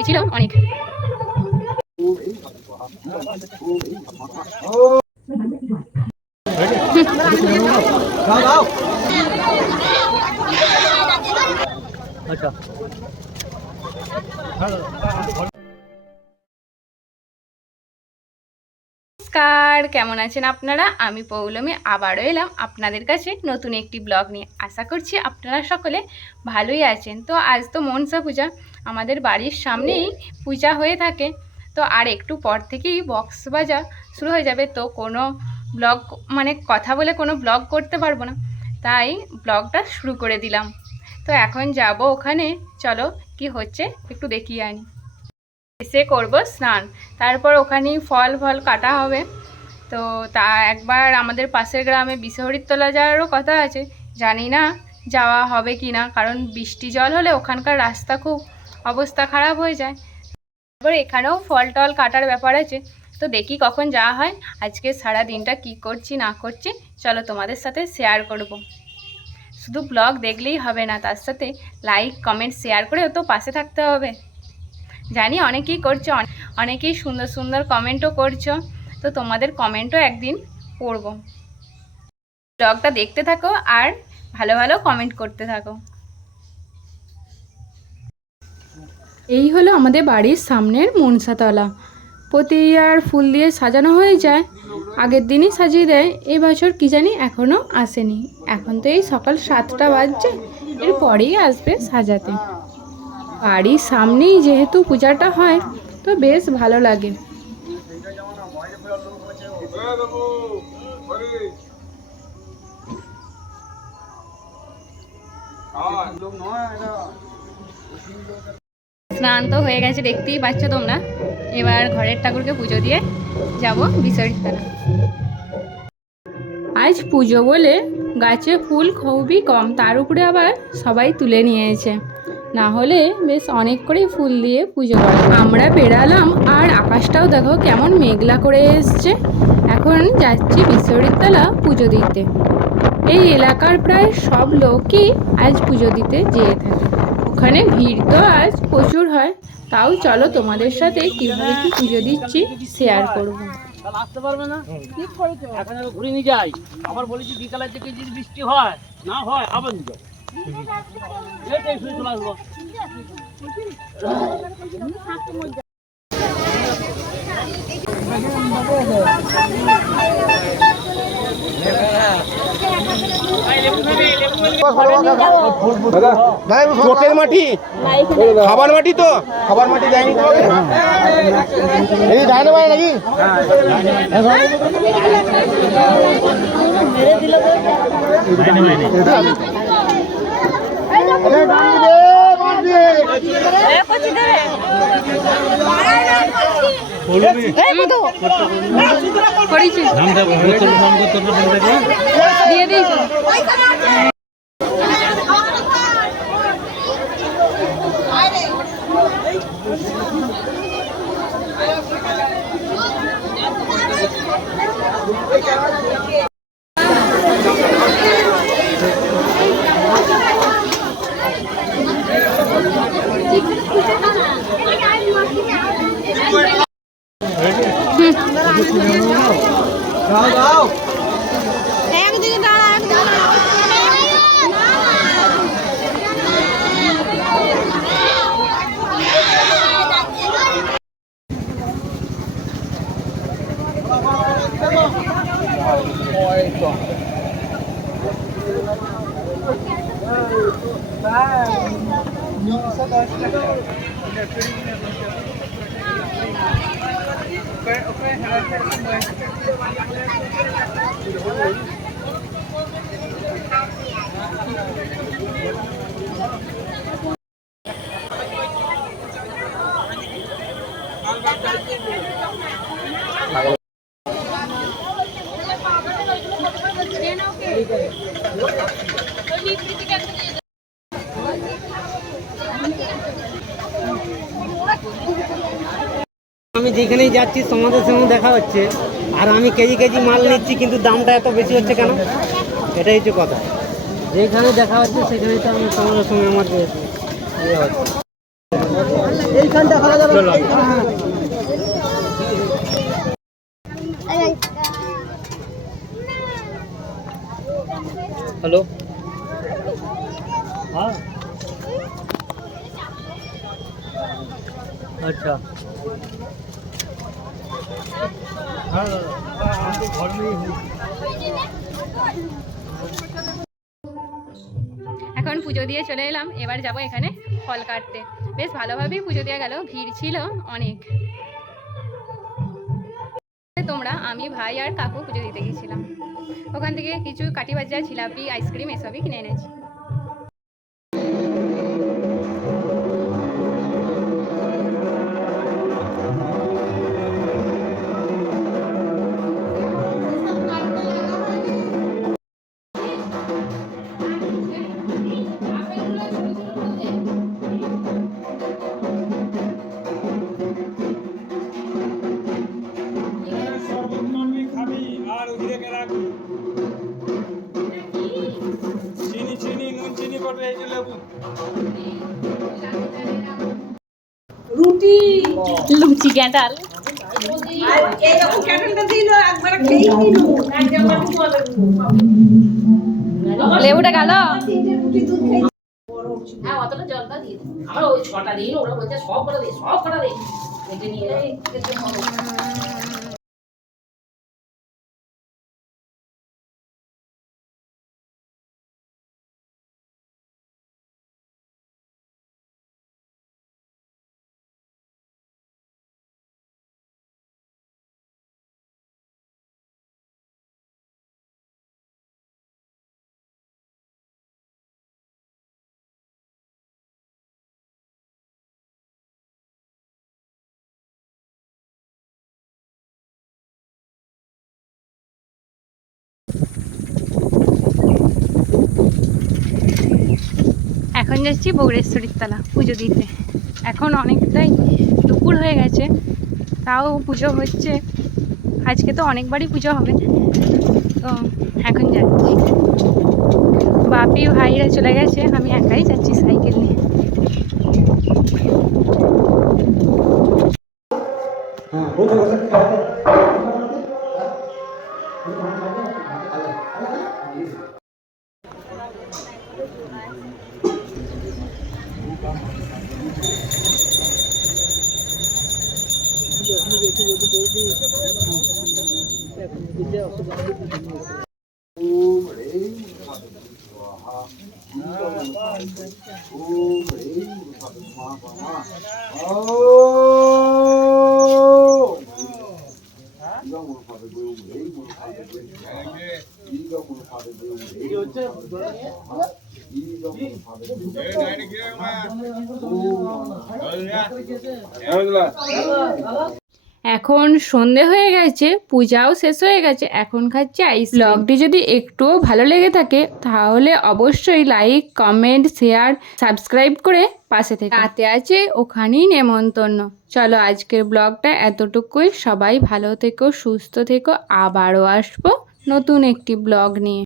ভিড় ছিল অনেক। নমস্কার, কেমন আছেন আপনারা? আমি পৌলমী আবারও এলাম আপনাদের কাছে নতুন একটি ব্লগ নিয়ে। আশা করছি আপনারা সকলে ভালোই আছেন। তো আজ তো মনসা পূজা, আমাদের বাড়ির সামনেই পূজা হয়ে থাকে। তো আর একটু পর থেকেই বক্স বাজা শুরু হয়ে যাবে। তো কোনো ব্লগ মানে কথা বলে কোনো ব্লগ করতে পারবো না, তাই ব্লগটা শুরু করে দিলাম। তো এখন যাব ওখানে, চলো কি হচ্ছে একটু দেখিয়ে আনি। এসে করব স্নান, তারপর ওখানেই ফল কাটা হবে। তো তা একবার আমাদের পাশের গ্রামে বিশ্বহরিতলা যাওয়ারও কথা আছে, জানি না যাওয়া হবে কি না, কারণ বৃষ্টি জল হলে ওখানকার রাস্তা খুব অবস্থা খারাপ হয়ে যায়। তারপর এখানেও ফল টল কাটার ব্যাপার আছে, তো দেখি কখন যাওয়া হয়। আজকে সারা দিনটা কি করছি না করছি চলো তোমাদের সাথে শেয়ার করব। শুধু ব্লগ দেখলেই হবে না, তার সাথে লাইক কমেন্ট শেয়ার করেও তো পাশে থাকতে হবে। জানি অনেকেই করছো, অনেকেই সুন্দর সুন্দর কমেন্টও করছো, তো তোমাদের কমেন্টও একদিন পড়ব। ব্লগটা দেখতে থাকো আর ভালো ভালো কমেন্ট করতে থাকো। এই হলো আমাদের বাড়ির সামনের মনসাতলা। প্রতি আর ফুল দিয়ে সাজানো হয়ে যায়, আগের দিনই সাজিয়ে দেয়। এবছর কি জানি এখনও আসেনি। এখন তো এই সকাল 7টা বাজছে, এরপরেই আসবে সাজাতে। বাড়ির সামনেই যেহেতু পূজাটা হয়, তো বেশ ভালো লাগে। স্নান তো হয়ে গেছে, দেখতেই পাচ্ছ তোমরা। এবার ঘরের ঠাকুরকে পুজো দিয়ে যাব বিসর্জনা। আজ পুজো বলে গাছে ফুল খুবই কম, তার উপরে আবার সবাই তুলে নিয়েছে, না হলে বেশ অনেক করেই ফুল দিয়ে পুজো করে। আমরা বেরালাম, আর আকাশটাও দেখো কেমন মেঘলা করে এসছে। এখন যাচ্ছি বিশ্বহরিতলা পুজো দিতে। এই এলাকার প্রায় সব লোকই আজ পুজো দিতে যেয়ে থাকে। ওখানে ভিড় তো আজ প্রচুর হয়, তাও চলো তোমাদের সাথে কীভাবে কি পুজো দিচ্ছি শেয়ার করবো। আসতে পারবে না, এখন ঘুরে নিয়ে যাই। আবার বলেছি বিকালের দিকে যদি বৃষ্টি হয় না হয় আবার নিয়ে যাবো। চলে আসবো। চোটের মাটি, খাবার মাটি, তো খাবার মাটি দেয়নি তোমাকে? এই ডাইনামাইট নাকি? দিয়ে দিয়েছো? আমি যেখানেই যাচ্ছি তোমাদের সঙ্গে দেখা হচ্ছে, আর আমি কেজি কেজি মাল নিচ্ছি, কিন্তু দামটা এত বেশি হচ্ছে কেন? এটাই হচ্ছে কথা। যেখানে দেখা হচ্ছে সেখানেই তো আমি তোমাদের সঙ্গে আমার ইয়ে হচ্ছে। এই চলো हेलो हाँ अच्छा हाँ हम तो घर में ही हूँ এখন পুজো দিয়ে চলে এলাম, এবার যাব এখানে ফল কাটতে। বেশ ভালোভাবেই পুজো দেওয়া গেল, ভিড় ছিল অনেক। তোমরা, আমি, ভাই আর কাকু পুজো দিতে গেছিলাম। ওখান থেকে কিছু কাঠি ভাজা, জিলাপি, আইসক্রিম এসবই কিনে এনেছি। রুটি লুচি ক্যাটাল আর এই যখন ক্যাটেলটা দিল একবার খেয়ে নিল লেবুটা গেল। তিনটে রুটি দুধ খেয়ে হ্যাঁ অতটা জলটা দিয়ে দে। আমার ওই ছটা দিন ওরা বলছে সব করে দে সব করে দে এটা নিয়ে এখন যাচ্ছি বৌরেশ্বরীর তলা পুজো দিতে। এখন অনেকটাই দুপুর হয়ে গেছে, তাও পুজো হচ্ছে। আজকে তো অনেকবারই পুজো হবে, তো এখন যাচ্ছি। বাপি ভাইরা চলে গেছে, আমি একাই যাচ্ছি সাইকেল নিয়ে। এখন সন্ধে হয়ে গেছে, পূজাও শেষ হয়ে গেছে, এখন খাচ্ছি আইস। ব্লগটি যদি একটুও ভালো লেগে থাকে তাহলে অবশ্যই লাইক, কমেন্ট, শেয়ার, সাবস্ক্রাইব করে পাশে থেকে। তাতে আছে ওখানেই নেমন্তন্ন। চলো আজকের ব্লগটা এতটুকুই। সবাই ভালো থেকো, সুস্থ থেকো। আবারও আসবো নতুন একটি ব্লগ নিয়ে।